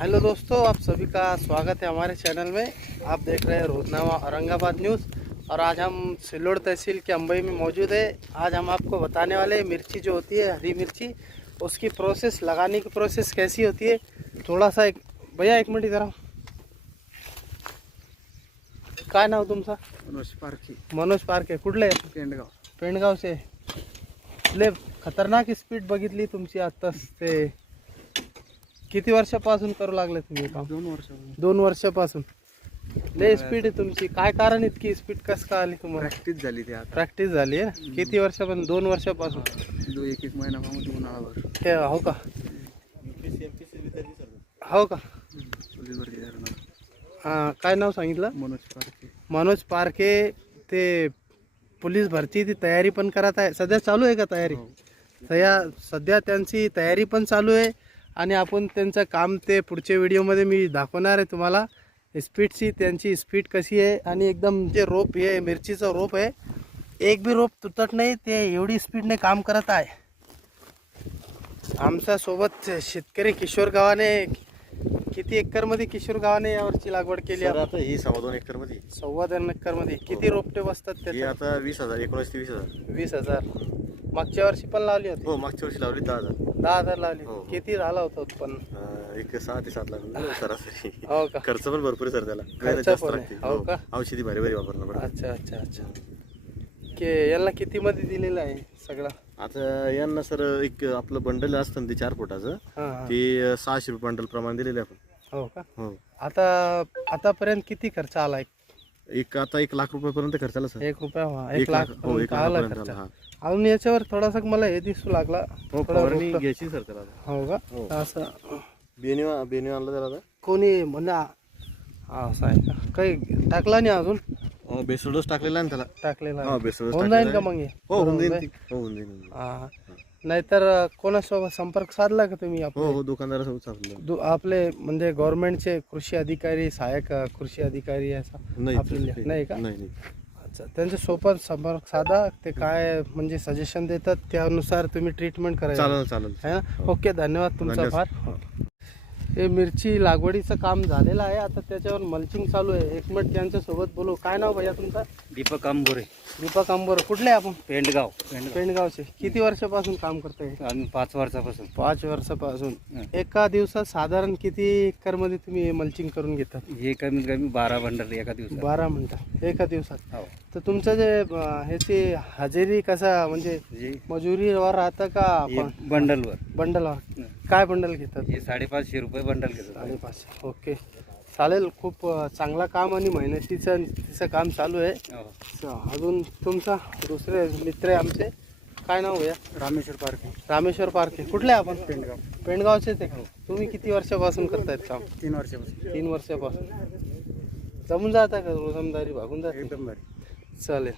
Hello दोस्तों आप सभी का स्वागत है हमारे चैनल में। आप देख रहे हैं रोजनामा औरंगाबाद न्यूज़। और आज हम सिल्लोड तहसील के अंबई में मौजूद है। आज हम आपको बताने वाले हैं मिर्ची जो होती है हरी मिर्ची। उसकी प्रोसेस लगाने की प्रोसेस कैसी होती है? थोड़ा सा एक भैया एक मिनट इधर आओ. काय नाव तुमचं मनोज पारखी। मनोज पार्क है पारखे कुठले पेंडगाव। पेंडगावचे ले खतरनाक स्पीड बघितली तुमची आत्ताच ते। किती वर्षापासून करू लागले तुम्ही काम? दोन वर्ष दोन वर्षापासून. लय स्पीड आहे तुमची. काय कारण इतकी स्पीड कस का आली तुम्हाला? प्रॅक्टिस झाली ते आता. प्रॅक्टिस झाली आहे ना? किती वर्षापासून? दोन वर्षापासून. दो एक एक महिन्यामध्ये उन्हाळाभर हे हो का? हो का? हे. हा, काय नाव सांगितलं? मनोज पारखी. मनोज पारखे ते पोलीस भरती ती तयारी पण करत आहे. सध्या चालू आहे का तयारी? हो. सध्या सध्या त्यांची तयारी पण चालू आहे. आणि आपण त्यांचं काम ते पुढच्या व्हिडिओमध्ये मी दाखवणार आहे तुम्हाला. स्पीडची त्यांची स्पीड कशी आहे आणि एकदम जे रोप हे मिरचीचं रोप आहे एक बी रोप तुटत नाही ते एवढी स्पीडने काम करत आहे. आमच्यासोबत शेतकरी किशोर गावाने किती एकरमध्ये किशोर गावाने यावर्षी लागवड केली आहे आता ही सव्वा दोन एकरमध्ये सव्वा दोन एकरमध्ये. किती रोपटे बसतात ही त्याच्यात? आता वीस हजार एकोणीस ते वीस हजार. वीस हजार. मागच्या वर्षी पण लावली होती. हो मागच्या वर्षी लावली दहा हजार. दहा हजार लावली. हो. किती झाला होता उत्पन्न? अं, एक सहा ते सात लाख सरासरी. हो का? खर्च पण भरपूर आहे सर त्याला. खर्च मेहनत जास्त पण आहे. लागते. हो हो. का? औषधी भारी भारी वापरणं पडतं अच्छा अच्छा अच्छा. के यांना किती मध्ये दिलेलं आहे सगळं? आता यांना सर एक आपलं बंडल असतं ना ते चार फुटाचं हा हा. ते अं, सहाशे रुपये बंडल प्रमाण दिलेलं आहे आपण. हो का? हो. आता आतापर्यंत किती खर्च आलाय? एक आता एक लाख रुपयापर्यंत खर्च आला सर एक रुपया. एक लाख हो एक आला खर्च हा अजून याच्यावर थोडासा मला हे दिसू लागला हो थोडा फवारणी रोप- घ्यायची सर त्याला हो का हो. असं बेनिवा बेनिवा आणलं त्याला आता कोणी म्हणजे हा, असं आहे का काही टाकला नाही अजून हो बेसल डोस टाकलेला आहे ना त्याला टाकलेला हो आहे. होऊन जाईल का टाकलेला मग हे? हो होऊन जाईल? ती. हो होऊन जाईल होऊन जाईल. हा नाहीतर कोणासोबत संपर्क साधला का तुम्ही हो आपले? हो दुकानदारासोबत चाललं दु- आपले म्हणजे गव्हर्नमेंटचे कृषी अधिकारी सहाय्यक अ, कृषी अधिकारी असं नाही आपले तसं नाही का? नाही नाही. अच्छा त्यांच्यासोबत संपर्क साधा ते काय म्हणजे सजेशन देतात त्यानुसार तुम्ही ट्रीटमेंट करायला चालेल चालेल. है ना? ओके धन्यवाद तुमचा धन्यवाद. फार. हे मिरची लागवडीचं काम झालेलं आहे. आता त्याच्यावर मल्चिंग चालू आहे. एक मिनिट त्यांच्यासोबत बोलू. काय नाव भैया तुमचं? दीपक आंबोरे. दीपक अंबर कुठले आपण? पेंडगाव. पेंडगाव पेंडगावचे. किती वर्षापासून काम करताय? आम्ही पाच वर्षापासून. पाच वर्षापासून. एका दिवसात साधारण किती एकरमध्ये तुम्ही मल्चिंग करून घेतात? हे कमीत कमी बारा बंडल एका दिवसात. बारा मिनिटं एका दिवसात. हो. तर तुमचं जे अं, ह्याची हजेरी कसा म्हणजे जे. मजुरीवर राहतं का हे आपण? बंडलवर. बंडलवर. काय बंडल घेतात? हे साडेपाचशे रुपये बंडल घेतो साडेपाचशे. ओके. चालेल खूप अं, चांगला काम आणि मेहनतीचं तिचं काम चालू आहे. हो. अजून तुमचा दुसरे मित्र आहे आमचे. काय नाव आहे? रामेश्वर पार्क रामेश्वर पारखे. कुठले आपण? पेंडगाव. पेंडगावचेच आहे का? तुम्ही किती वर्षापासून करतायत काम? तीन वर्षापासून. तीन वर्षापासून. जमून जाता का? रोजमदारी भागून जाते? एकदम भारी. चालेल.